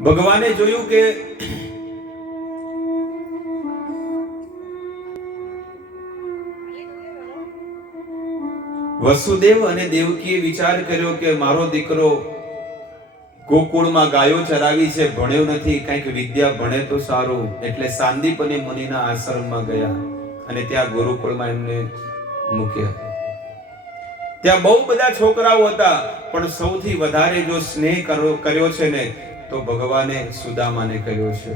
ભગવાને જોયું કે વસુદેવ અને દેવકીએ વિચાર કર્યો કે મારો દીકરો ગોકુળમાં ગાયો ચરાવી છે, ભણ્યો નથી, કંઈક વિદ્યા ભણે તો સારું. એટલે સાંદીપની મુનિના આશ્રમમાં ગયા અને ત્યાં ગુરુકુળમાં એમને મૂક્યા. ત્યાં બહુ બધા છોકરાઓ હતા, પણ સૌથી વધારે જો સ્નેહ કર્યો છે ને તો ભગવાને સુદામાને કર્યો છે.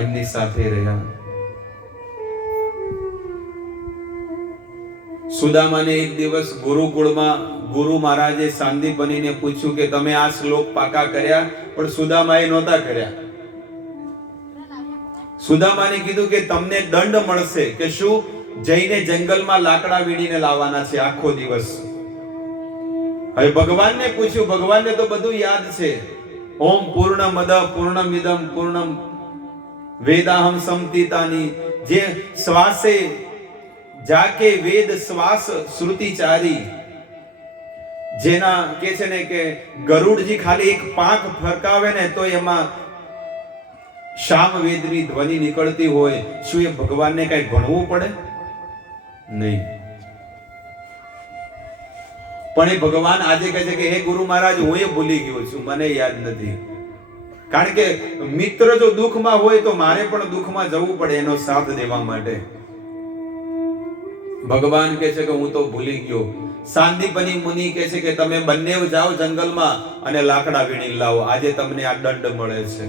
એમની સાથે રહ્યા. સુદામાને એક દિવસ ગુરુકુળમાં ગુરુ મહારાજે સાંદીપનીને પૂછ્યું કે તમે આ શ્લોક પાકા કર્યા? પણ સુદામાએ નહોતા કર્યા. સુદામાને કીધું કે તમને દંડ મળશે. કે શું? જઈને જંગલમાં લાકડા વીણીને લાવવાના છે આખો દિવસ. હવે ભગવાનને પૂછ્યું, ભગવાનને તો બધું યાદ છે. ઓમ પૂર્ણમદ પૂર્ણમિદમ પૂર્ણમ વેદાહમ સમતીતાની. જે શ્વાસે જાકે વેદ શ્વાસ શ્રુતિચારી, જેના કે છે ને કે ગરુડજી ખાલી એક પાંખ ફરકાવે ને તો એમાં સામવેદની ધ્વનિ નીકળતી હોય. શું એ ભગવાનને કઈ ભણવું પડે? નહીં. પણ એ ભગવાન આજે કહે છે કે હે ગુરુ મહારાજ, હું એ ભૂલી ગયો છું, મને યાદ નથી. કારણ કે મિત્ર જો દુઃખમાં હોય તો મારે પણ દુઃખમાં જવું પડે એનો સાથ દેવા માટે. ભગવાન કહે છે કે હું તો ભૂલી ગયો. સાંદીપની મુનિ કહે છે કે તમે બંને જાઓ જંગલમાં અને લાકડા વીણી લાવો, આજે તમને આ દંડ મળે છે.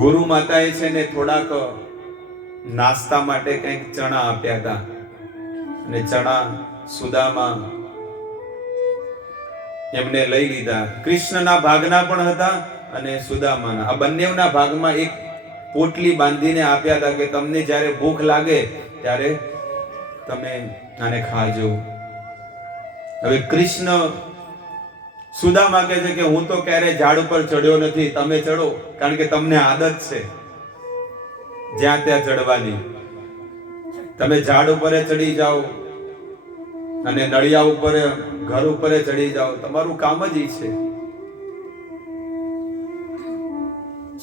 ગુરુ માતાએ છે ને થોડાક નાસ્તા માટે કંઈક ચણા આપ્યા હતા અને ચણા સુદામા એમને લઈ લીધા. કૃષ્ણના ભાગના પણ હતા અને સુદામાના. આ બંનેના ભાગમાં એક પોટલી બાંધીને આપ્યા હતા કે તમને જ્યારે ભૂખ લાગે ત્યારે તમે આને ખાજો. હવે કૃષ્ણ સુદામા કહે છે કે હું તો ક્યારે ઝાડ ઉપર ચડ્યો નથી, તમે ચડો, કારણ કે તમને આદત છે જ્યાં ત્યાં ચડવાની. તમે ઝાડ ઉપર ચડી જાઓ અને નળિયા ઉપર ઘર ઉપર ચડી જાઓ, તમારું કામ જ ઈ છે.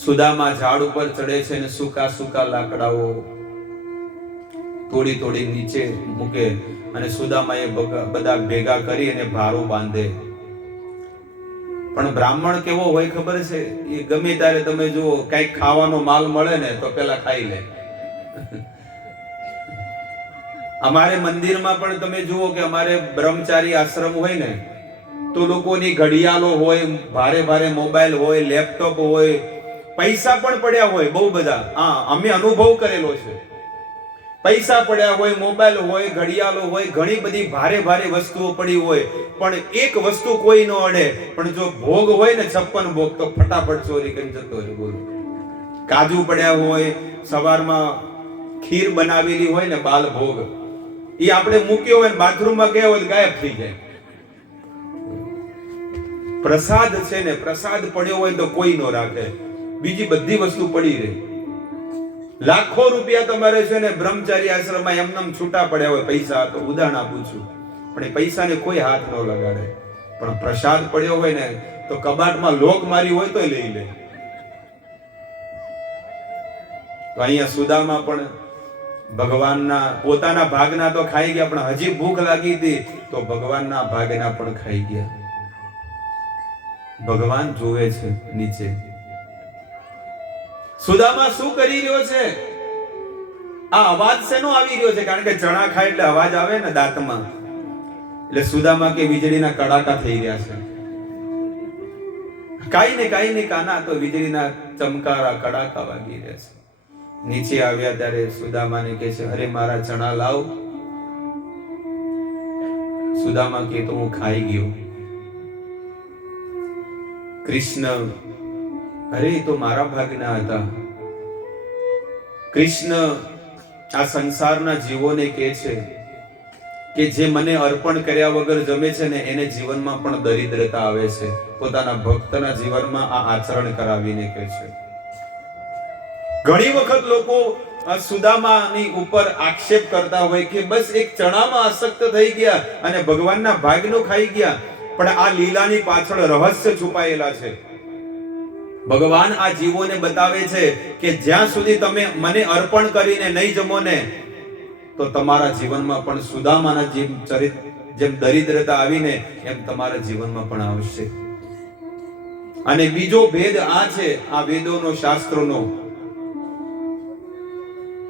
સુદામા ઝાડ ઉપર ચડે છે અને સૂકા સૂકા લાકડાઓ તોડી તોડી નીચે મૂકે અને સુદામાએ બધા ભેગા કરી અને ભારો બાંધે. પણ બ્રાહ્મણ કેવો હોય ખબર છે? એ ગમે ત્યારે તમે જુઓ કઈક ખાવાનો માલ મળે ને તો પેલા ખાઈ લે. અમારે મંદિરમાં પણ તમે જુઓ કે અમારે બ્રહ્મચારી આશ્રમ હોય ને તો લોકોની ઘડિયાળો હોય, ભારે ભારે મોબાઈલ હોય, લેપટોપ હોય, પૈસા પણ પડ્યા હોય બહુ બધા. હા, અમે અનુભવ કરેલો છે. પૈસા પડ્યા હોય, મોબાઈલ હોય, ઘડિયાળો હોય, ઘણી બધી ભારે ભારે વસ્તુઓ પડી હોય, પણ એક વસ્તુ કોઈ ન અડે. પણ જો ભોગ હોય ને 56 ભોગ તો ફટાફટ ચોરી કરી જતો હોય. બોલો, કાજુ પડ્યા હોય, સવારમાં ખીર બનાવેલી હોય ને બાલ ભોગ, એ આપણે મૂક્યો હોય બાથરૂમમાં ગયા હોય ગાયબ થઈ જાય. પ્રસાદ છે ને, પ્રસાદ પડ્યો હોય તો કોઈ ન રાખે, બીજી બધી વસ્તુ પડી રહે. લાખો રૂપિયા તમારે છે ને બ્રહ્મચારી આશ્રમમાં એમનેમ છૂટા પડ્યા હોય પૈસા, તો ઉદાહરણ આપું છું, પણ એ પૈસાને કોઈ હાથ ન લગાડે. પણ પ્રસાદ પડ્યો હોય ને તો કબાટમાં લોક મારી હોય તો લઈ લે. તો અહીંયા સુદામા પણ ભગવાનના પોતાના ભાગના તો ખાઈ ગયા, પણ હજી ભૂખ લાગી હતી તો ભગવાનના ભાગના પણ ખાઈ ગયા. ભગવાન જોવે છે નીચે. સુદામા શું કરી રહ્યો છે? આ અવાજ શેનો આવી રહ્યો છે? કારણ કે ચણા ખાય એટલે અવાજ આવે ને દાંતમાં, એટલે સુદામા કે વીજળીના કડાકા થઈ રહ્યા છે. કાઈ ને કાના તો વીજળીના ચમકારા કડાકા વાગી રહ્યા છે. નીચે આવ્યા ત્યારે સુદામાને કહે છે, અરે મારા ચણા લાવ. સુદામા કે તો હું ખાઈ ગયો. કૃષ્ણ, અરે તો મારા ભાગના હતા. કૃષ્ણ આ સંસારના જીવોને કહે છે કે જે મને અર્પણ કર્યા વગર જમે છે ને એને જીવનમાં પણ દરિદ્રતા આવે છે. પોતાના ભક્તના જીવનમાં આ આચરણ કરાવીને કહે છે. ઘણી વખત લોકો સુદામાની ઉપર આક્ષેપ કરતા હોય કે બસ એક ચણામાં આસક્ત થઈ ગયા અને ભગવાનના ભાગનો ખાઈ ગયા. પણ આ લીલાની પાછળ રહસ્ય છુપાયેલા છે. ભગવાન આ જીવોને બતાવે છે કે જ્યાં સુધી તમે મને અર્પણ કરીને નહીં જમો ને તો તમારા જીવનમાં પણ સુદામાના જેમ દરિદ્રતા આવીને એમ તમારા જીવનમાં પણ આવશે. અને બીજો ભેદ આ છે, આ વેદોનો, શાસ્ત્રોનો.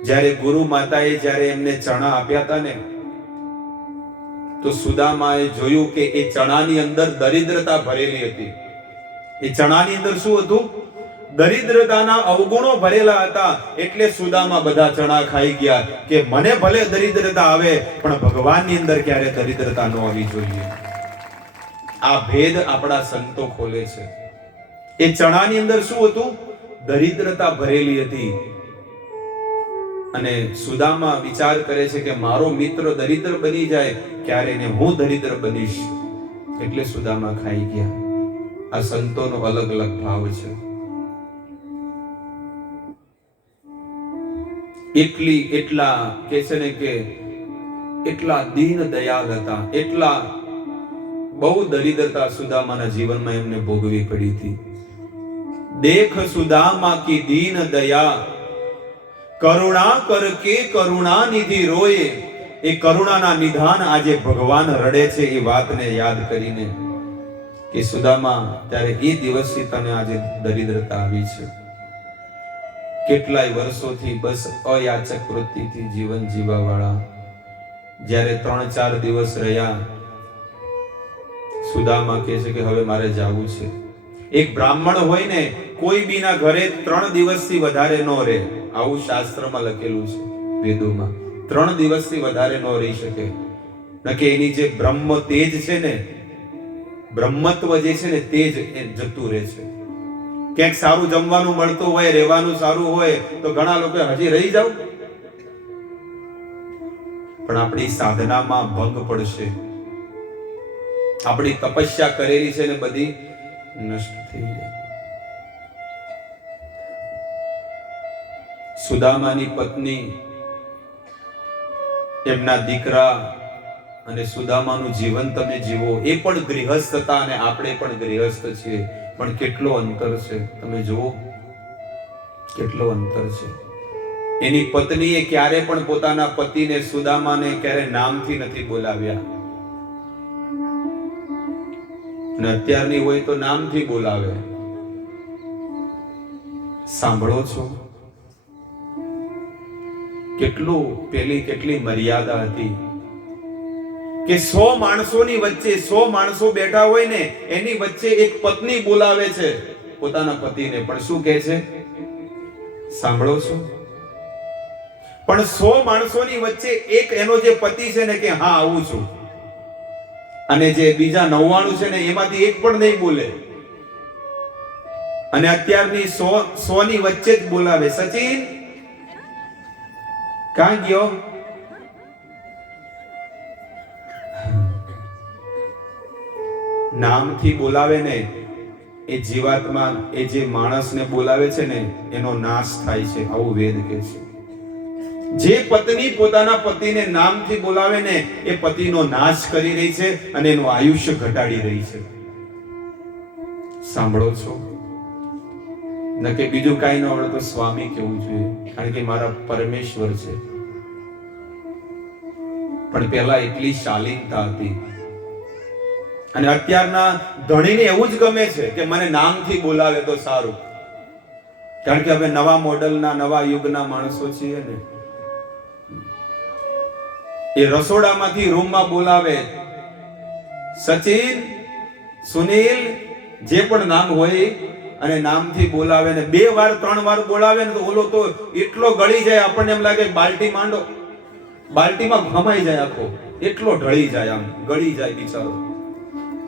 જ્યારે ગુરુ માતાએ જ્યારે એમને ચણા આપ્યા હતા ને, તો સુદામાએ જોયું કે એ ચણાની અંદર દરિદ્રતા ભરેલી હતી. એ ચણાની અંદર શું હતું? દરિદ્રતાના અવગુણો ભરેલા હતા. એટલે સુદામા બધા ચણા ખાઈ ગયા કે મને ભલે દરિદ્રતા આવે પણ ભગવાનની અંદર ક્યારે દરિદ્રતા ન આવવી જોઈએ. આ ભેદ આપણા સંતો ખોલે છે. એ ચણાની અંદર શું હતું? દરિદ્રતા ભરેલી હતી. અને સુદામા વિચાર કરે છે કે મારો મિત્ર દરિદ્ર બની જાય, ક્યારે ને હું દરિદ્ર બનીશ. એટલે સુદામા ખાઈ ગયા. આ સંતોનો અલગ અલગ ભાવ છે. એટલા કે છે ને કે એટલા દીન દયાળ હતા, એટલા બહુ દરિદ્રતા સુદામાના જીવનમાં એમને ભોગવી પડી હતી. દેખ સુદામા કી દીન દયા, કરુણા કર કે કરુણા નિધિ રોય. એ કરુણાના નિધાન આજે ભગવાન રડે છે એ વાતને યાદ કરીને કે સુદામા ત્યારે એ દિવસથી તને આજે દરિદ્રતા આવી છે. કેટલાય વર્ષોથી બસ અયાચક વૃત્તિથી જીવન જીવવા વાળા જ્યારે 3-4 દિવસ રહ્યા, સુદામા કહે છે કે હવે મારે જાવું છે. એક બ્રાહ્મણ હોય ને, કોઈ બીના ઘરે 3 દિવસથી વધારે ન રહે. આવું શાસ્ત્રમાં લખેલું છે, વેદોમાં. 3 દિવસથી વધારે ન રહી શકે. નકે એની જે બ્રહ્મ તેજ છે ને, બ્રહ્મત્વ જે છે ને, તેજ એ જતું રહે છે. ક્યાંક સારું જમવાનું મળતું હોય, રહેવાનું સારું હોય તો ઘણા લોકો હજી રહી જાવ, પણ આપણી સાધનામાં ભંગ પડશે. આપણી તપસ્યા કરેલી છે ને બધી નષ્ટ થઈ જાય. સુદામાની પત્ની, એમના દીકરા અને સુદામાનું જીવન તમે જીવો. એ પણ ગૃહસ્થ હતા અને આપણે પણ ગૃહસ્થ છીએ, પણ કેટલો અંતર છે તમે જુઓ, કેટલો અંતર છે. એની પત્નીએ ક્યારે પણ પોતાના પતિને, સુદામાને ક્યારે નામથી નથી બોલાવ્યા. અને અત્યારની હોય તો નામથી બોલાવે. સાંભળો છો કેટલી મર્યાદા હતી કે 100 માણસોની વચ્ચે 100 માણસો બેઠા હોય ને, એની વચ્ચે એક પત્ની બોલાવે છે પોતાના પતિને, પણ શું કહે છે? સાંભળો છો? પણ 100 માણસોની વચ્ચે એક એનો જે પતિ છે ને કે હા આવું છું, અને જે બીજા 99 છે ને એમાંથી એક પણ નહીં બોલે. અને અત્યારની 100 ની વચ્ચે જ બોલાવે. સચિન ક્યાં ગયો? નામથી બોલાવે ને એ જીવાત્મા, એ જે માણસને બોલાવે છે ને એનો નાશ થાય છે, આવું વેદ કહે છે. જે પત્ની પોતાના પતિને નામથી બોલાવે ને એ પતિનો નાશ કરી રહી છે અને એનું આયુષ્ય ઘટાડી રહી છે. સાંભળો છો? નકે બીજું કાંઈ ન આવડે તો સ્વામી કેવું જોઈએ, કારણ કે મારા પરમેશ્વર છે. પણ પહેલા એટલી શાલીનતા હતી. અને અત્યારના ધણીને એવું જ ગમે છે કે મને નામથી બોલાવે તો સારું, કારણ કે હવે નવા મોડલના, નવા યુગના માણસો છીએ ને. એ રસોડામાંથી રૂમમાં બોલાવે, સચિન, સુનિલ, જે પણ નામ હોય, અને નામથી બોલાવે ને 2 વાર 3 વાર બોલાવે ને તો ઓલો તો એટલો ગળી જાય, આપણને એમ લાગે બાલટી માંડો, બાલટીમાં ભમાઈ જાય આખો, એટલો ઢળી જાય, આમ ગળી જાય બિચારો.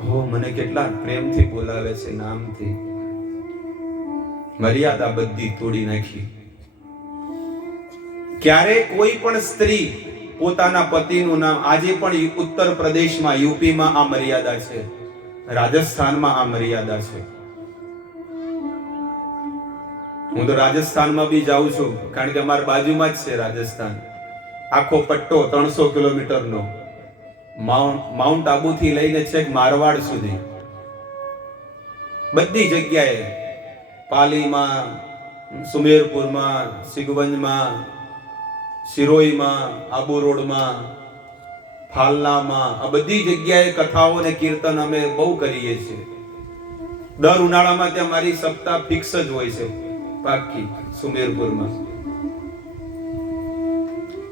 હો, મને કેટલા પ્રેમથી બોલાવે છે નામથી. મર્યાદા બધી તોડી નાખી. ક્યારે કોઈ પણ સ્ત્રી પોતાના પતિનું નામ, આજે પણ ઉત્તર પ્રદેશમાં, યુપીમાં આ મર્યાદા છે, રાજસ્થાનમાં આ મર્યાદા છે. હું તો રાજસ્થાનમાં બી જાઉં છું, કારણ કે અમારા બાજુમાં જ છે રાજસ્થાન. આખો પટ્ટો 300 કિલોમીટરનો, માઉન્ટ આબુ થી લઈને છેક મારવાડ સુધી બધી જગ્યાએ પાલીમાં, સુમેરપુરમાં, સિગવંજમાં, સિરોઈમાં, આબુ રોડમાં, ફાલનામાં, આ બધી જગ્યાએ કથાઓ અને કીર્તન અમે બહુ કરીએ છીએ. દર ઉનાળામાં ત્યાં મારી સપ્તાહ ફિક્સ જ હોય છે, પાક્કી, સુમેરપુરમાં.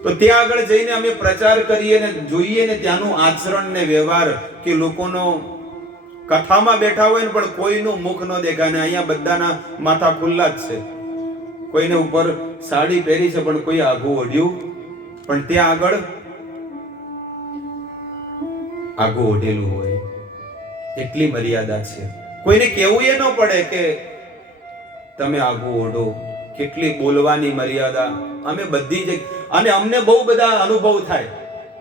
તો ત્યાં આગળ જઈને અમે પ્રચાર કરીએ ને જોઈએ ને ત્યાંનું આચરણ ને વ્યવહાર, કે લોકોનો કથામાં બેઠા હોય ને પણ કોઈનું મુખ ન દેખાય. ને અહીંયા બધાના માથા ખુલ્લા જ છે. કોઈને ઉપર સાડી પહેરી છે પણ કોઈ આઘું ઓઢ્યું, પણ ત્યાં આગળ આઘું ઓઢેલું હોય. એટલી મર્યાદા છે. કોઈને કેવું એ ન પડે કે તમે આઘું ઓઢો. કેટલી બોલવાની મર્યાદા. અમે બધી જ, અને અમને બહુ બધા અનુભવ થાય,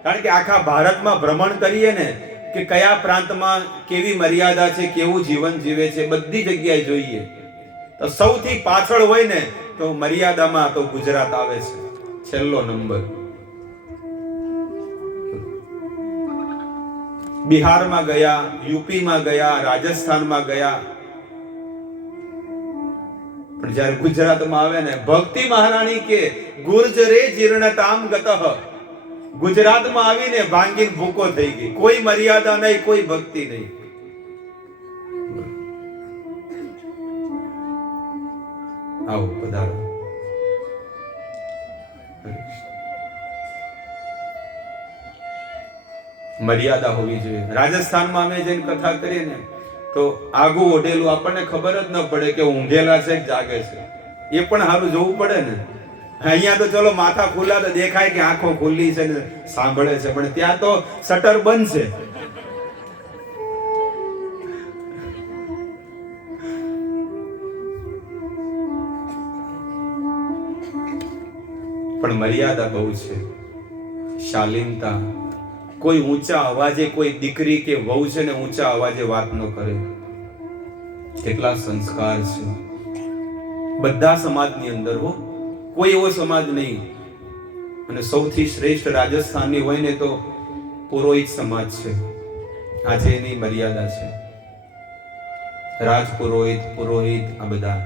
કારણ કે આખા ભારતમાં ભ્રમણ કરીએ ને કે કયા પ્રાંતમાં કેવી મર્યાદા છે, કેવું જીવન જીવે છે, બધી જગ્યાએ જોઈએ. તો સૌથી પાછળ હોય ને તો મર્યાદામાં તો ગુજરાત આવે છે, છેલ્લો નંબર. બિહારમાં ગયા, યુપીમાં ગયા, રાજસ્થાનમાં ગયા, પણ જ્યારે ગુજરાતમાં આવે ને, ભક્તિ મહારાણી કે ગુર્જરે જીર્ણતામ ગતઃ, ગુજરાતમાં આવીને ભાંગીને ભૂકો થઈ ગઈ. કોઈ મર્યાદા નહીં, કોઈ ભક્તિ નહીં. આવો પધારો. મર્યાદા હોવી જોઈએ. રાજસ્થાનમાં અમે જઈને કથા કરીએ ને તો આગું ઓઢેલું, આપણને ખબર જ ન પડે કે ઊંઘેલા છે કે જાગે છે. એ પણ સારું જોવું પડે ને. અહીંયા તો ચલો માથા ખુલ્લા તો દેખાય કે આંખો ખુલ્લી છે ને સાંભળે છે, પણ ત્યાં તો શટર બંધ છે. પણ મર્યાદા બહુ છે, શાલીનતા. કોઈ ઊંચા અવાજે, કોઈ દીકરી કે વહુ છે ને ઊંચા અવાજે વાત ન કરે. કેટલા સંસ્કાર છે બધા સમાજની અંદર હો, કોઈ એવો સમાજ નહીં. અને સૌથી શ્રેષ્ઠ રાજસ્થાનની હોય ને તો પુરોહિત સમાજ છે. આજે એની મર્યાદા છે. રાજપુરોહિત, પુરોહિત, આ બધા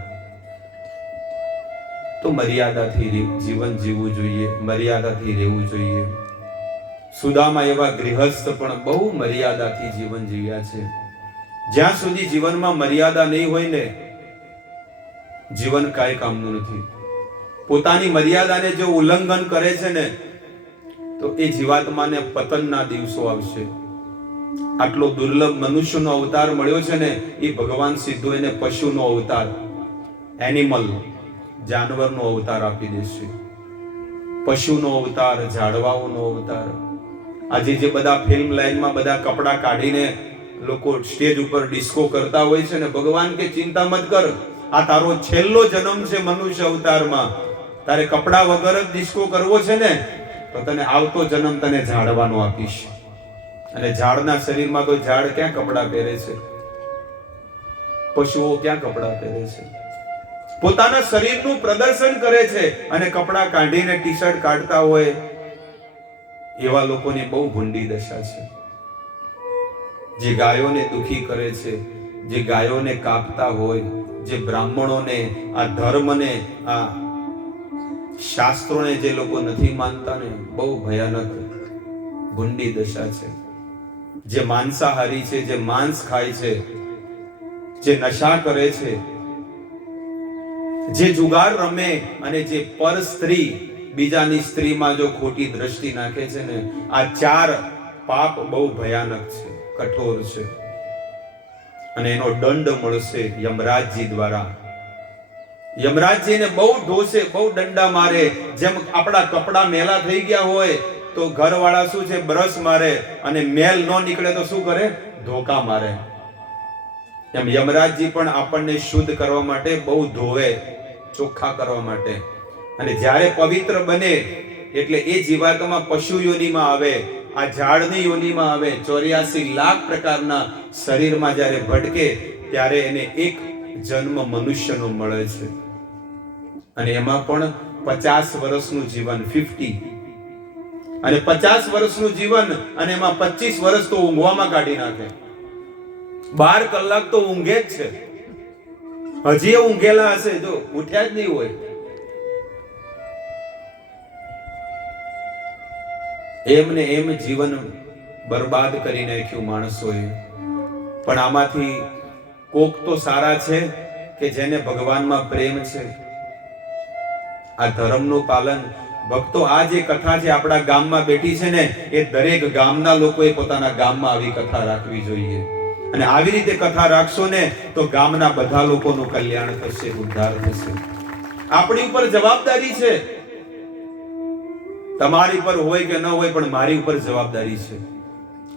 તો મર્યાદાથી જીવન જીવવું જોઈએ, મર્યાદાથી રહેવું જોઈએ. સુદામા એવા ગૃહસ્થ પણ બહુ મર્યાદાથી જીવન જીવ્યા છે. જ્યાં સુધી જીવનમાં મર્યાદા નહીં હોય ને, જીવન કાંઈ કામનું નથી. પોતાની મર્યાદાને જો ઉલ્લંઘન કરે છે ને તો એ જીવાત્માને પતનના દિવસો આવશે. આટલો દુર્લભ મનુષ્યનો અવતાર મળ્યો છે ને, એ ભગવાન સીધો એને પશુનો અવતાર, એનિમલ, જાનવરનો અવતાર આપી દેશે. પશુનો અવતાર, ઝાડવાઓનો અવતાર. આજે જે બધા ફિલ્મ લાઈનમાં બધા કપડા કાઢીને લોકો સ્ટેજ ઉપર ડિસ્કો કરતા હોય છે ને, ભગવાન કે ચિંતા મત કર, આ તારો છેલ્લો જન્મ છે મનુષ્ય અવતારમાં. તારે કપડા વગર જ ડિસ્કો કરવો છે ને, તો તને આવતો જન્મ તને ઝાડવાનો આપીશ. અને ઝાડના શરીરમાં તો ઝાડ ક્યાં કપડા પહેરે છે? પશુઓ ક્યાં કપડા પહેરે છે? પોતાના શરીરનું પ્રદર્શન કરે છે અને કપડા કાઢીને ટી શર્ટ કાઢતા હોય. એવા લોકોની બહુ ભૂંડી દશા છે. જે ગાયોને દુખી કરે છે, જે ગાયોને કાપતા હોય, જે બ્રાહ્મણોને, આ ધર્મને, આ શાસ્ત્રોને જે લોકો નથી માનતા ને, બહુ ભયાનક ભૂંડી દશા છે. જે માંસાહારી છે, જે માંસ ખાય છે, જે નશા કરે છે, જે જુગાર રમે અને જે પર સ્ત્રી, બીજાની સ્ત્રીમાં જો ખોટી દ્રષ્ટિ નાખે છે ને, આ ચાર પાપ બહુ ભયાનક છે, કઠોર છે. અને એનો દંડ મળશે યમરાજજી દ્વારા. યમરાજજીને બહુ ઢોસે, બહુ દંડા મારે. જેમ આપણા કપડા મેલા થઈ ગયા હોય તો ઘરવાળા શું છે, બ્રશ મારે, અને મેલ ન નીકળે તો શું કરે, ધોકા મારે. એમ યમરાજજી પણ આપણને શુદ્ધ કરવા માટે બહુ ધોવે, ચોખ્ખા કરવા માટે. અને જ્યારે પવિત્ર બને એટલે એ જીવાત્મા પશુ યોનિમાં આવે, આ ઝાડની યોનિમાં આવે. 84 લાખ પ્રકારના શરીરમાં જ્યારે ભટકે ત્યારે એને એક જન્મ મનુષ્યનો મળે છે. અને એમાં પણ 50 વર્ષનું જીવન, 50, અને 50 વર્ષનું જીવન, અને એમાં 25 વર્ષ તો ઊંઘવામાં કાઢી નાખે. 12 કલાક તો ઊંઘે જ છે. હજી એ ઊંઘેલા હશે, જો ઉઠ્યા જ નહીં હોય. એમને એમ જીવન બરબાદ કરી નાખ્યું માણસોએ. પણ આમાંથી કોક તો સારા છે કે જેને ભગવાનમાં પ્રેમ છે. આ ધર્મનું પાલન, ભક્તો, આ જે કથા છે આપણા ગામમાં બેઠી છે ને, એ દરેક ગામના લોકોએ પોતાના ગામમાં આવી કથા રાખવી જોઈએ. અને આવી રીતે કથા રાખશો ને તો ગામના બધા લોકોનું કલ્યાણ થશે, ઉદ્ધાર થશે. આપણી ઉપર જવાબદારી છે. તમારી પર હોય કે ન હોય, પણ મારી ઉપર જવાબદારી છે.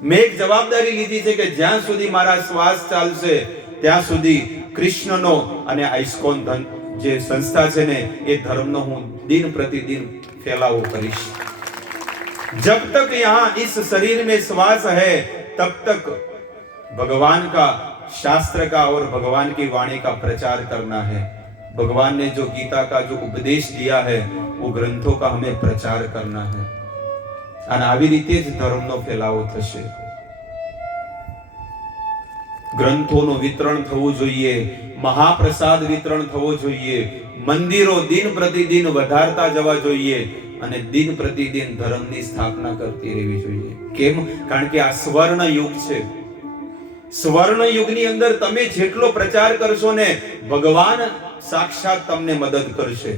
મેં એક જવાબદારી લીધી છે કે જ્યાં સુધી મારા શ્વાસ ચાલશે ત્યાં સુધી કૃષ્ણનો અને આઈસ્કોન જે સંસ્થા છે ને એ ધર્મનો હું दिन प्रतिदिन फैलाव करिश. जब तक यहाँ इस शरीर में श्वास है तब तक भगवान का, शास्त्र का और भगवान की वाणी का प्रचार करना है. भगवान ने जो गीता का जो उपदेश दिया है वो ग्रंथों का हमें प्रचार करना है. અને આવી રીતે જ ધર્મનો ફેલાવો થશે. ગ્રંથોનું વિતરણ થવું જોઈએ, મહાપ્રસાદ વિતરણ થવો જોઈએ, મંદિરો દિન પ્રતિદિન વધારતા જવા જોઈએ અને દિન પ્રતિદિન ધર્મની સ્થાપના કરતી રહેવી જોઈએ. કેમ? કારણ કે આ સ્વર્ણ યુગ છે. સ્વર્ણ યુગની અંદર તમે જેટલો પ્રચાર કરશો ને, ભગવાન સાક્ષાત તમને મદદ કરશે.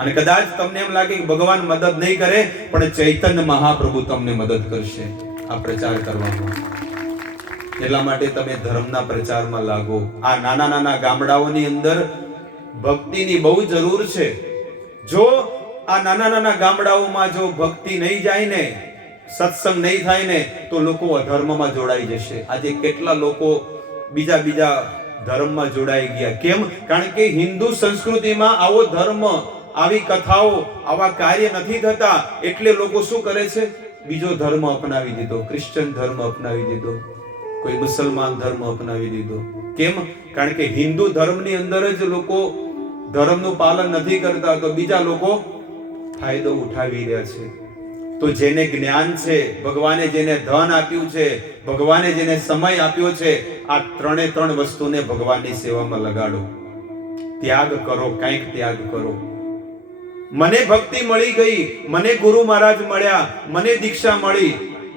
અને કદાચ તમને એમ લાગે કે ભગવાન મદદ નહીં કરે, પણ ચૈતન્ય મહાપ્રભુ તમને મદદ કરશે આ પ્રચાર કરવામાં. એટલા માટે તમે ધર્મના પ્રચારમાં લાગો. આ નાના નાના ગામડાઓની અંદર ભક્તિની બહુ જરૂર છે. જો આ નાના નાના ગામડાઓમાં જો ભક્તિ નહીં જાય ને, સત્સંગ નહીં થાય ને, તો લોકો અધર્મમાં જોડાઈ જશે. આજે કેટલા લોકો બીજા ધર્મમાં જોડાઈ ગયા. કેમ? કારણ કે હિન્દુ સંસ્કૃતિમાં આવો ધર્મ, આવી કથાઓ, આવા કાર્ય નથી થતા. એટલે લોકો શું કરે છે? બીજો ધર્મ અપનાવી દીધો, ક્રિશ્ચન ધર્મ અપનાવી દીધો, કોઈ મુસલમાન ધર્મ અપનાવી દીધો. કેમ? કારણ કે હિન્દુ ધર્મની અંદર જ લોકો ધર્મનું પાલન નથી કરતા, તો બીજા લોકો ફાયદો ઉઠાવી રહ્યા છે. તો જેને જ્ઞાન છે, ભગવાને જેને ધન આપ્યું છે, ભગવાને જેને સમય આપ્યો છે, આ ત્રણ વસ્તુને ભગવાનની સેવામાં લગાડો. ત્યાગ કરો, કંઈક ત્યાગ કરો. મને ભક્તિ મળી ગઈ, મને ગુરુ મહારાજ મળ્યા, મને દીક્ષા મળી,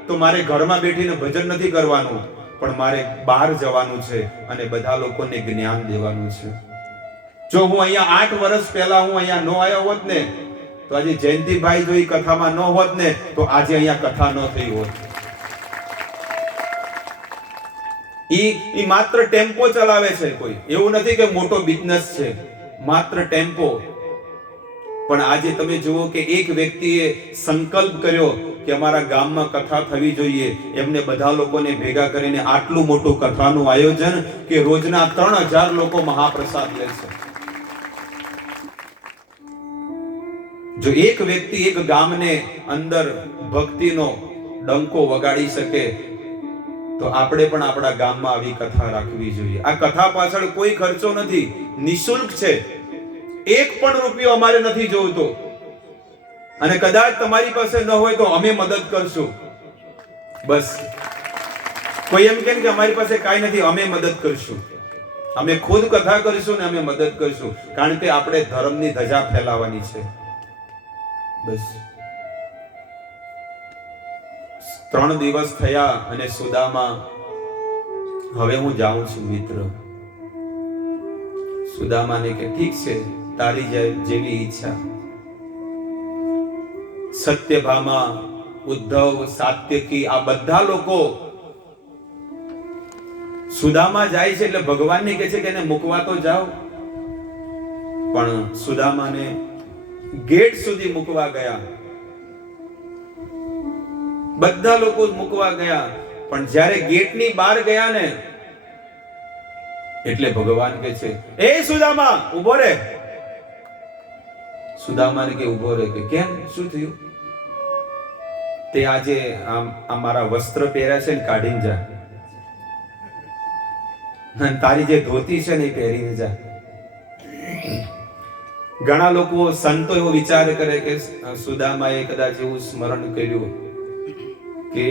તો મારે ઘરમાં બેઠીને ભજન નથી કરવાનું, પણ મારે બહાર જવાનું છે અને બધા લોકોને જ્ઞાન દેવાનું છે. જો હું અહીંયા 8 વર્ષ પહેલા હું અહીંયા ન આવ્યો હોત ને, તો આજે જયંતિભાઈ જો એ કથામાં ન હોત ને, તો આજે અહીંયા કથા ન થઈ હોત. ઈ માત્ર ટેમ્પો ચલાવે છે. કોઈ એવું નથી કે મોટો બિઝનેસ છે, માત્ર ટેમ્પો. પણ આજે તમે જુઓ કે એક વ્યક્તિએ સંકલ્પ કર્યો કે અમારા ગામમાં કથા થવી જોઈએ. એમને બધા લોકોને ભેગા કરીને આટલું મોટું કથાનું આયોજન કે રોજના 3000 લોકો મહાપ્રસાદ લે છે. જો એક વ્યક્તિ એક ગામને અંદર ભક્તિનો ડંકો વગાડી શકે, તો આપણે પણ આપણા ગામમાં આવી કથા રાખવી જોઈએ. આ કથા પાછળ કોઈ ખર્ચો નથી, નિશુલ્ક છે. એક પણ રૂપિયો અમારે નથી જોઈતો. અને કદાચ તમારી પાસે ન હોય તો અમે મદદ કરશું. બસ. કોઈ એમ કહે કે અમારી પાસે કાંઈ નથી, અમે મદદ કરશું. અમે ખુદ કથા કરીશું ને અમે મદદ કરશું. કારણ કે આપણે ધર્મની ધજા ફેલાવવાની છે. બસ. 3 દિવસ થયા અને સુદામા, હવે હું જાઉં છું મિત્ર. સુદામાને કે ઠીક છે, તારી જેવી ઈચ્છા. સત્યભામા, ઉદ્ધવ, સાત્યકી, આ બધા લોકો સુદામા જાય છે એટલે ભગવાનને કહે છે કે એને મૂકવા તો જાઓ. પણ સુદામાને ગેટ સુધી મૂકવા ગયા. બધા લોકો મૂકવા ગયા, પણ જ્યારે ગેટની બહાર ગયા ને, એટલે ભગવાન કહે છે, એ સુદામા ઉભો રે. સુદામાને કે ઉભો રે. કે કેમ, શું થયું? તે આજે આ મારા વસ્ત્ર પહેર્યા છે ને કાઢીને જા. તારી જે ધોતી છે ને એ પહેરીને જા. ઘણા લોકો, સંતો એવો વિચાર કરે કે સુદામાએ કદાચ એવું સ્મરણ કર્યું કે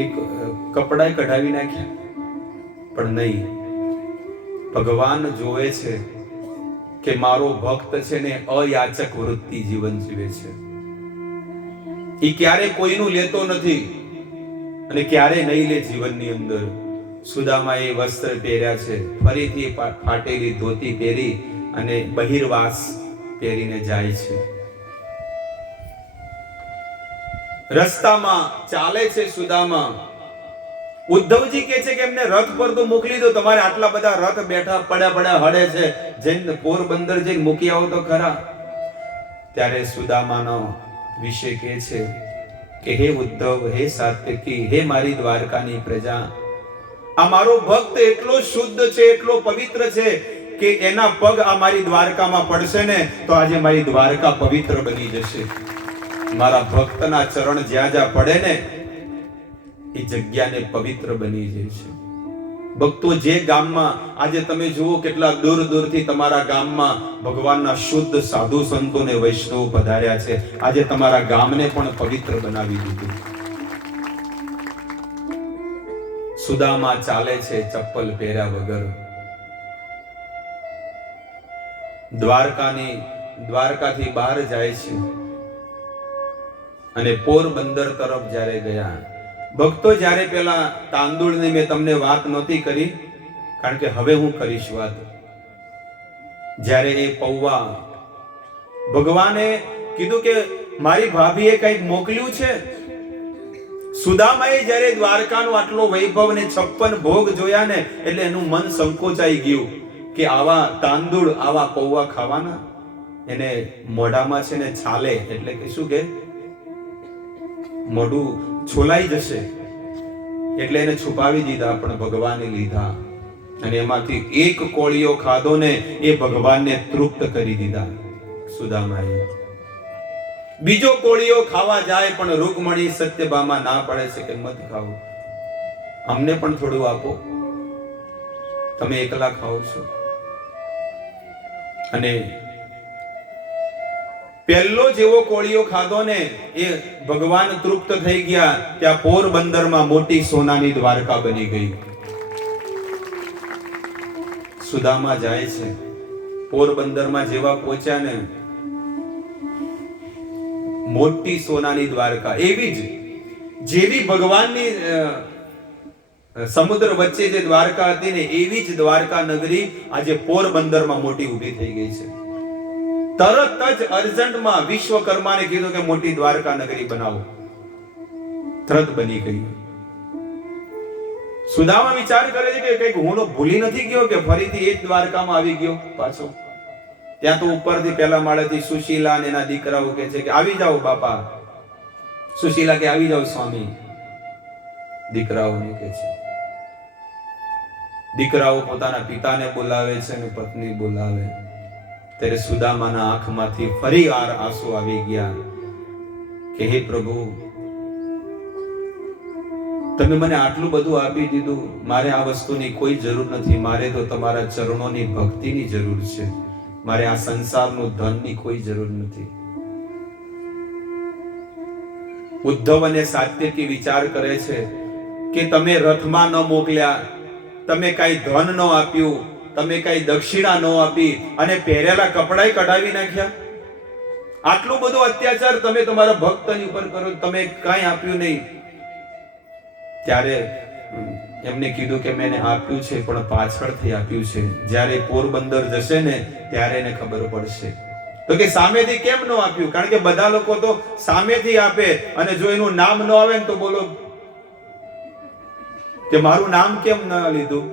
કપડા કઢાવી નાખ્યા, પણ નહીં. ભગવાન જોવે છે કે મારો ભક્ત છે ને અયાચક વૃત્તિ જીવન જીવે છે. એ ક્યારે કોઈનું લેતો નથી અને ક્યારે નહીં લે જીવનની અંદર. સુદામાએ વસ્ત્ર પહેર્યા છે, ફરીથી ફાટેલી ધોતી પહેરી અને બહિર્વાસ પહેરીને જાય છે. રસ્તામાં ચાલે છે સુદામા. ઉદ્ધવજી કહે છે કે એમને રથ પર તો મોકલી દો, તમારે આટલા બધા રથ બેઠા પડ્યા હડે છે, જઈને પોરબંદર જઈને મૂકી આવો તો ખરા. ત્યારે સુદામાનો વિશે કહે છે કે હે ઉદ્ધવ, હે સાત્યકી, હે મારી દ્વારકાની પ્રજા, આ મારો ભક્ત એટલો શુદ્ધ છે, એટલો પવિત્ર છે કે એના પગ આ મારી દ્વારકામાં પડશે ને તો આજે મારી દ્વારકા પવિત્ર બની જશે. મારા ભક્તના ચરણ જ્યાં જ્યાં પડે ને એ જગ્યાને પવિત્ર બની જાય છે. ભક્તો, જે ગામમાં આજે તમે જુઓ કેટલા દૂર દૂરથી તમારા ગામમાં ભગવાનના શુદ્ધ સાધુ સંતો ને વૈષ્ણવ પધાર્યા છે, આજે તમારા ગામને પણ પવિત્ર બનાવી દીધું. સુદામા ચાલે છે ચપ્પલ પહેર્યા વગર. દ્વારકાથી બહાર જાય છે અને પોરબંદર તરફ જ્યારે ગયા. ભક્તો, જ્યારે પેલા તાંદુળની મેં તમને વાત નહોતી કરી, કારણ કે હવે હું કરીશ વાત. જ્યારે એ પૌવા ભગવાને કીધું કે મારી ભાભીએ કંઈક મોકલ્યું છે. સુદામાએ જ્યારે દ્વારકાનો આટલો વૈભવ ને 56 ભોગ જોયા ને એટલે એનું મન સંકોચાઈ ગયું કે આવા તાંદુળ, આવા પૌવા ખાવાના. એને મોઢામાં છે ને છાલે, એટલે કે શું કે મોઢું છોલાઈ જશે એટલે એને છુપાવી દીધા, પણ ભગવાને લીધા અને એમાંથી એક કોળિયો ખાધો ને એ ભગવાનને તૃપ્ત કરી દીધા સુદામાએ. બીજો કોળિયો ખાવા જાય પણ રૂકમણી સત્યભામા ના પડે છે કે મત ખાઓ, અમને પણ થોડું આપો, તમે એકલા ખાઓ છો. અને પહેલો જેવો કોળિયો ખાધો ને એ ભગવાન તૃપ્ત થઈ ગયા. ત્યાં પોરબંદરમાં મોટી સોનાની દ્વારકા બની ગઈ. સુદામા જાય છે, પોરબંદરમાં જેવા પહોંચ્યા ને મોટી સોનાની દ્વારકા, એવી જ જેવી ભગવાનની સમુદ્ર વચ્ચે જે દ્વારકા હતી ને એવી જ દ્વારકા નગરી આજે પોરબંદરમાં મોટી ઊભી થઈ ગઈ છે. તરત જ અર્જન્ટમાં વિશ્વકર્માને કીધું કે મોટી દ્વારકા નગરી બનાવો. તરત બની ગઈ. સુદામા વિચાર કરે છે કે કંઈક હું ભૂલી નથી ગયો કે ફરીથી એ જ દ્વારકામાં આવી ગયો પાછો. ત્યાં તો ઉપરથી પહેલા માળેથી સુશીલા અને એના દીકરાઓ કહે છે કે આવી જાઓ બાપા. સુશીલા કે આવી જાઓ સ્વામી. દીકરાઓને કહે છે. દીકરાઓ પોતાના પિતાને બોલાવે છે અને પત્ની બોલાવે. ત્યારે સુદામાના આંખમાંથી ફરી આંસુ આવી ગયા કે હે પ્રભુ, તમે મને આટલું બધું આપી દીધું, મારે આ વસ્તુની કોઈ જરૂર નથી. મારે તો તમારા ચરણોની ભક્તિની જરૂર છે. મારે આ સંસારનું ધનની કોઈ જરૂર નથી. ઉદ્ધવ અને સાત્યકી વિચાર કરે છે કે તમે રથમાં ન મોકલ્યા, તમે કઈ ધન ન આપ્યું, તમે કઈ દક્ષિણા ન આપી અને પહેરેલા કપડાય કઢાવી નાખ્યા. આટલું બધું અત્યાચાર તમે તમારા ભક્તની ઉપર કરો, તમે કઈ આપ્યું નહીં. ત્યારે એમને કીધું કે મેં આપ્યું છે પણ પાછળથી આપ્યું છે. જ્યારે પોરબંદર જશે ને ત્યારે એને ખબર પડશે. તો કે સામેથી કેમ ન આપ્યું? કારણ કે બધા લોકો તો સામેથી આપે અને જો એનું નામ ન આવે ને તો બોલો કે મારું નામ કેમ ન લીધું.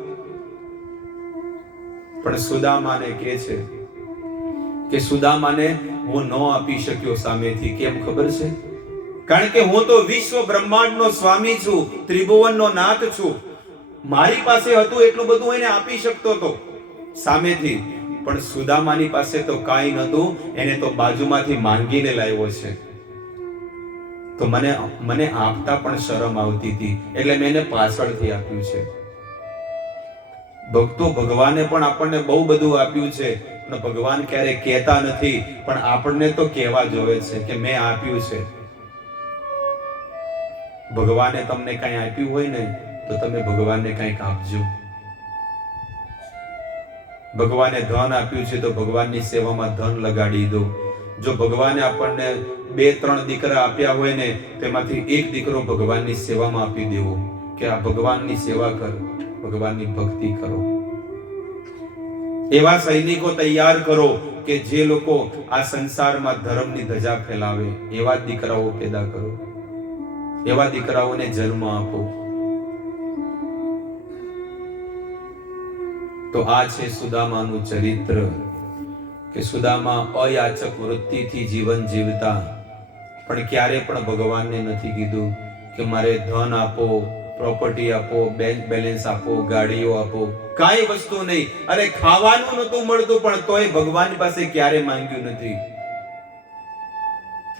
પણ સુદામાને કહે છે કે સુદામાને હું ન આપી શક્યો સામેથી. કેમ ખબર છે? કારણ કે હું તો વિશ્વ બ્રહ્માંડનો સ્વામી છું, ત્રિભુવનનો નાથ છું. મારી પાસે હતું એટલું બધું એને આપી શકતો હતો સામેથી, પણ સુદામાની પાસે તો કાંઈ નહોતું. એને તો બાજુમાંથી માંગીને લાવ્યો છે. તો મને આપતા પણ શરમ આવતી હતી એટલે મેં એને પાછળથી આપ્યું છે. ભક્તો, ભગવાને પણ આપણને બહુ બધું આપ્યું છે પણ ભગવાન ક્યારેય કહેતા નથી, પણ આપણને તો કહેવા જોવે છે કે મેં આપ્યું છે. ભગવાને તમને કંઈ આપ્યું હોય ને તો તમે ભગવાનને કંઈક આપજો. ભગવાને ધન આપ્યું છે તો ભગવાનની સેવામાં ધન લગાડી દો. જો ભગવાને આપણને 2-3 દીકરા આપ્યા હોય ને, તેમાંથી એક દીકરો ભગવાનની સેવામાં આપી દેવો કે આ ભગવાનની સેવા કર, ભગવાનની ભક્તિ કરો. એવા સૈનિકો તૈયાર કરો કે જે લોકો આ સંસારમાં ધર્મની ધજા ફેલાવે. એવા દીકરાઓ પેદા કરો, એવા દીકરાઓને જન્મ આપો. તો આ છે સુદામાનું ચરિત્ર કે સુદામા અયાચક વૃત્તિથી જીવન જીવતા, પણ ક્યારે પણ ભગવાનને નથી કીધું કે મારે ધન આપો, પ્રોપર્ટી આપો, બેંક બેલેન્સ આપો, ગાડીઓ આપો, કાંઈ વસ્તુ નહીં. અરે ખાવાનું નતું મળતું પણ તોય ભગવાન પાસે ક્યારે માંગ્યું નથી.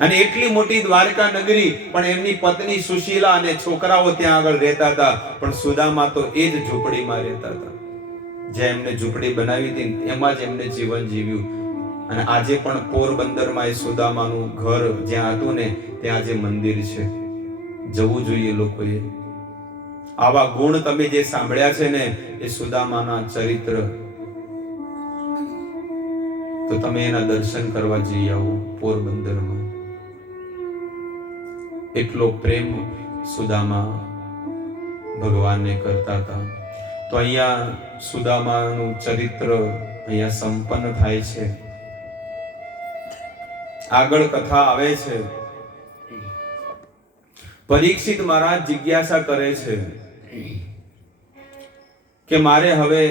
અને એટલી મોટી દ્વારકા નગરી, પણ એમની પત્ની સુશીલા અને છોકરાઓ ત્યાં આગળ રહેતા હતા, પણ સુદામા તો એ જ ઝૂંપડીમાં રહેતા હતા. જે એમને ઝૂંપડી બનાવી હતી એમાં જ એમને જીવન જીવ્યું. અને આજે પણ પોરબંદરમાં એ સુદામાનું ઘર જ્યાં હતું ને, ત્યાં જે મંદિર છે, જવું જોઈએ લોકોએ. આવા ગુણ તમે જે સાંભળ્યા છે ને, એ સુદામાના ચરિત્ર, તો તમે એના દર્શન કરવા જઈ આવો પોરબંદરમાં. એટલો પ્રેમ સુદામા ભગવાનને કરતા હતા. તો અહીંયા સુદામાનું ચરિત્ર અહીંયા સંપન્ન થાય છે. આગળ કથા આવે છે. પરીક્ષિત મહારાજ જિજ્ઞાસા કરે છે કે મારે હવે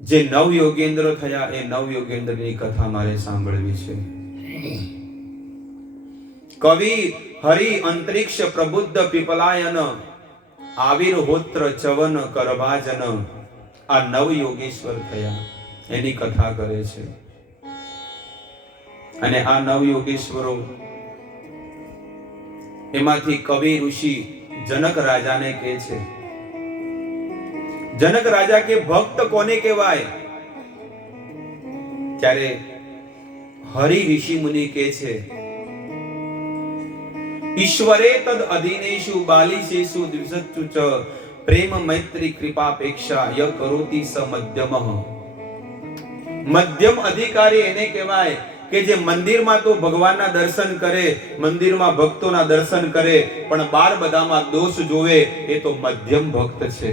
જે નવ યોગેન્દ્ર થયા, એ નવ યોગેન્દ્રની કથા મારે સાંભળવી છે. કવિ હરિ અંતરિક્ષ પ્રબુદ્ધ પીપલાયન આવિર્હોત્ર ચવન કરભાજન, આ નવ યોગેશ્વર થયા એની કથા કરે છે. અને આ નવ યોગેશ્વરો એમાંથી કવિ ઋષિ જનક રાજાને કહે છે. જનક રાજા કે ભક્ત કોને કહેવાય? ત્યારે હરિ ઋષિ મુનિ કહે છે, ઈશ્વરે તદ અધીનેષુ બાલિશેષુ દ્વિષત્સુ ચ પ્રેમ મૈત્રી કૃપાપેક્ષા ય કરોતિ સ મધ્યમઃ. મધ્યમ અધિકારી એને કહેવાય કે જે મંદિરમાં તો ભગવાનના દર્શન કરે, મંદિરમાં ભક્તોના દર્શન કરે, પણ બાર બધામાં દોષ જોવે, એ તો મધ્યમ ભક્ત છે.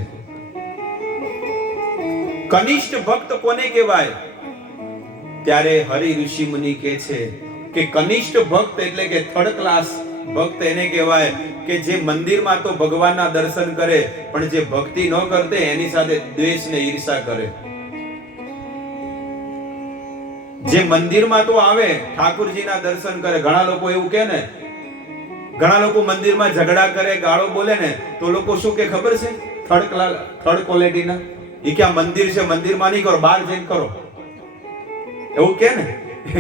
કનિષ્ઠ ભક્ત કોને કહેવાય? ત્યારે હરિ ઋષિ મુનિ કહે છે કે કનિષ્ઠ ભક્ત એટલે કે થર્ડ ક્લાસ ભક્ત એને કહેવાય કે જે મંદિરમાં તો ભગવાનના દર્શન કરે, પણ જે ભક્તિ ન કરતે એની સાથે દ્વેષ ને ઈર્ષા કરે. જે મંદિરમાં તો આવે, ઠાકુરજીના દર્શન કરે. ઘણા લોકો એવું કહે ને, ઘણા લોકો મંદિરમાં ઝઘડા કરે, ગાળો બોલે ને, તો લોકો શું કે ખબર છે? થર્ડ ક્વોલિટીના. એ કે આ મંદિર છે, મંદિરમાં નહીં કરો, બહાર જઈને કરો, એવું કે ને.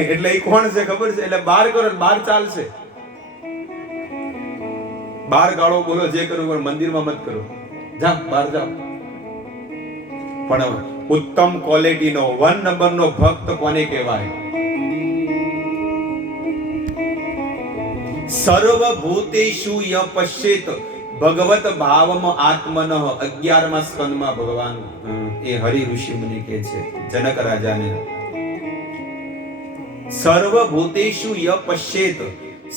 એટલે એ કોણ છે ખબર છે? એટલે બહાર કરો, બહાર ચાલશે. બહાર ગાળો બોલો, જે કરવું પણ મંદિરમાં મત કરો, જાઓ બહાર જાઓ. પણ ઉત્તમ ક્વોલિટીનો 1 નંબરનો ભક્ત કોને કહેવાય? સર્વભૂતેષુ ય પશ્યેત ભગવત ભાવમ આત્મનઃ. 11મા સ્કંદમાં ભગવાન એ હરિ ઋષિ મુનિ કહે છે જનક રાજાને, સર્વભૂતેષુ ય પશ્યેત.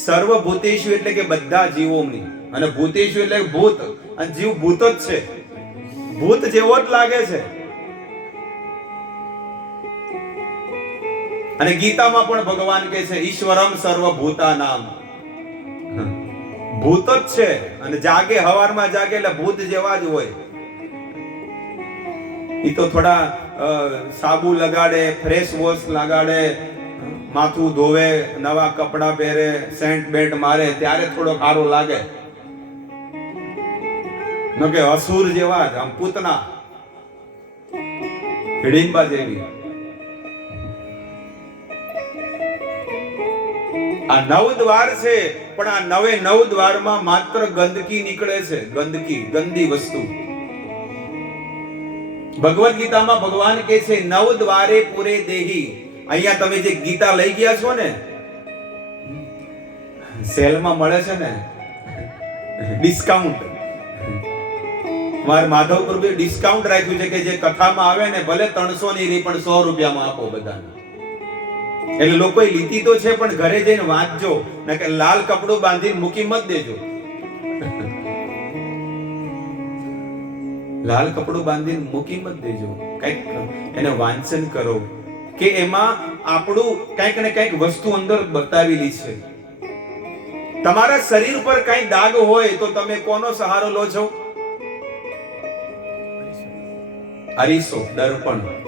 સર્વભૂતેષુ એટલે કે બધા જીવોની, અને ભૂતેષુ એટલે ભૂત, અને જીવ ભૂત જ છે, ભૂત જેવો જ લાગે છે. અને ગીતામાં પણ ભગવાન કહે છે ઈશ્વરમ સર્વભૂતાનામ. ભૂત જ છે, અને જાગે, હવારમાં જાગે એટલે ભૂત જેવા જ હોય. ઈ તો થોડા સાબુ લગાડે, ફ્રેશ વોશ લગાડે, માથું ધોવે, નવા કપડા પહેરે, સેન્ટ બેન્ટ મારે, ત્યારે થોડો સારો લાગે. ન કે અસુર જેવા જ, આમ પૂતના, હિડિંબા જેવી. આ 9 દ્વાર છે, પણ આ 9 દ્વારમાં માત્ર ગંદકી નીકળે છે. ગંદકી, ગંદી વસ્તુ. ભગવદ ગીતામાં ભગવાન કહે છે 9 દ્વારે પૂરે દેહી. અહીંયા તમે જે ગીતા લઈ ગયા છો ને, સેલમાં મળે છે ને ડિસ્કાઉન્ટ, મારે માધવપુર બી ડિસ્કાઉન્ટ રાખ્યું છે કે જે કથામાં આવે ને ભલે 300 ની રહી પણ 100 રૂપિયામાં આપો બધાને. એટલે લોકોએ લીધી તો છે પણ ઘરે જઈને વાંચજો, ને કે લાલ કપડું બાંધીને મૂકી મત દેજો. લાલ કપડું બાંધીને મૂકી મત દેજો. કઈક એને વાંચન કરો કે એમાં આપણું કઈક ને કઈક વસ્તુ અંદર બતાવેલી છે. તમારા શરીર પર કઈ દાગ હોય તો તમે કોનો સહારો લો છો? અરીસો, દર્પણ.